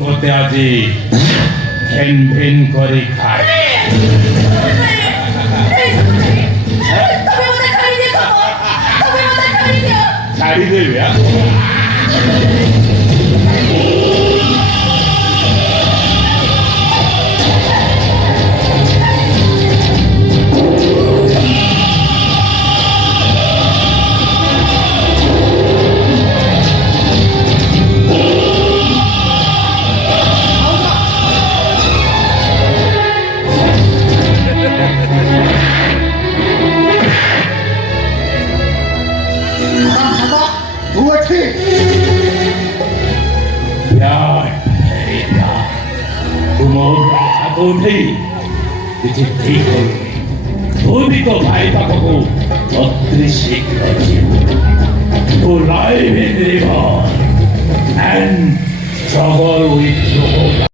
পথে আজি when when করে খায় ছাড়ি দেবে को भाई पापा शीघ्र to live in the river and struggle with you.